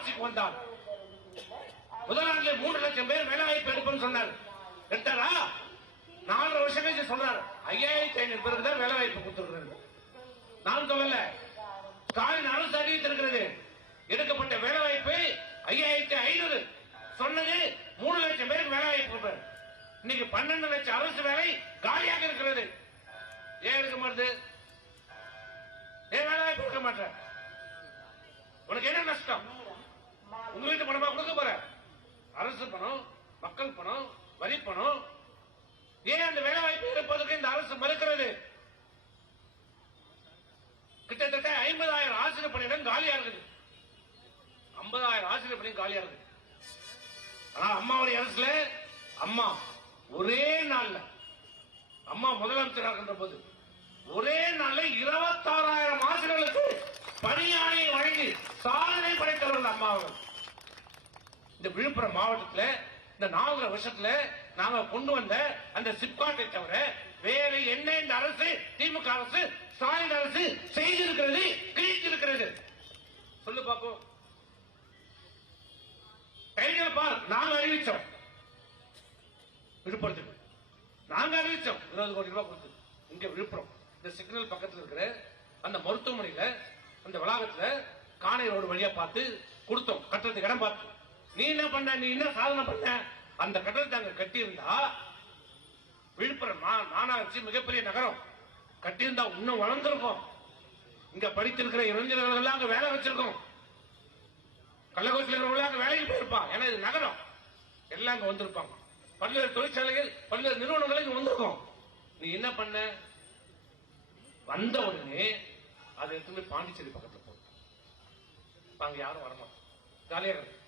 ஆட்சிக்கு வந்தார். முதல் ஆண்டிலே 3 லட்சம் பேர் வேலை வாய்ப்பு எடுப்போம்னு சொன்னார். எடுத்தாரா? 4 வருஷம் கழிச்சு சொல்றாரு 5500 பேருக்கு தான் வேலை வாய்ப்பு கொடுத்திருக்கிறது. நான் சொல்லல, ஸ்டாலின் அரசு அறிவித்திருக்கிறது. எடுக்கப்பட்ட வேலை வாய்ப்பு 5500, சொன்னது 3 லட்சம் பேருக்கு வேலை வாய்ப்பு கொடுப்பார். இன்னைக்கு 12 லட்சம் அரசு வேலை காலியாக இருக்கிறது. ஏன் இருக்க மாட்டேது? ஏன் வேலை வாய்ப்பு கொடுக்க மாட்டேன்? உனக்கு என்ன நஷ்டம்? உங்க வீட்டு பணமா கொடுக்க போற? அரசு பணம், மக்கள் பணம், வரி பணம். ஏன் அந்த வேலை வாய்ப்பு இருப்பதற்கு இந்த அரசு மறுக்கிறது? கிட்டத்தட்ட 50,000 ஆசிரியர் பணியிடம் காலியா இருக்குது. 50,000 ஆசிரியர் பணி காலியா இருக்கு. ஆனா அம்மாவுடைய அரசுல அம்மா ஒரே நாள்ல, அம்மா முதலமைச்சராக இருக்கின்ற போது ஒரே நாள்ல 26,000 ஆசிரியர்களுக்கு பணியாணையை வழங்கி சாதனை படைத்தவர்கள் அம்மா அவர்கள். இந்த விழுப்புரம் மாவட்டத்தில் இந்த 4 வருஷத்துல நாங்க கொண்டு வந்த அந்த சிப்காட்டை தவிர வேற என்ன இந்த அரசு, திமுக அரசு, ஸ்டாலின் அரசு செய்திருக்கிறது, கிழித்திருக்கிறது? சொல்லு பாப்போம். கைகள் பார். நாங்க அறிவிச்சோம், விழுப்புரத்துக்கு நாங்க அறிவிச்சோம் 20 கோடி ரூபாய் கொடுத்து. இங்க விழுப்புரம் இந்த சிக்னல் பக்கத்தில் இருக்கிற அந்த மருத்துவமனையில அந்த வளாகத்துல காணை ரோடு வழியா பார்த்து கொடுத்தோம், கட்டுறதுக்கு இடம் பார்த்து. நீ என்ன பண்ண? நீ என்ன சாதனை பண்ண? அந்த கட்டடத்தை அங்க கட்டி இருந்தா விழுப்புரம் மாநகராட்சி மிகப்பெரிய நகரம், கட்டியிருந்தா இன்னும் வளர்ந்திருக்கும். இங்க படித்திருக்கிற இளைஞர்கள் எல்லாம் அங்க வேலை வச்சிருக்கோம். கள்ளக்குறிச்சியில் இருக்கிறவங்க அங்க வேலைக்கு போயிருப்பான். ஏன்னா இது நகரம், எல்லாம் அங்க வந்திருப்பாங்க. பல்வேறு தொழிற்சாலைகள், பல்வேறு நிறுவனங்கள் இங்க வந்திருக்கும். நீ என்ன பண்ண? வந்த உடனே அதை எடுத்து பாண்டிச்சேரி பக்கத்துல போட்டு அங்க யாரும் வரமாட்டோம், ஜாலியாக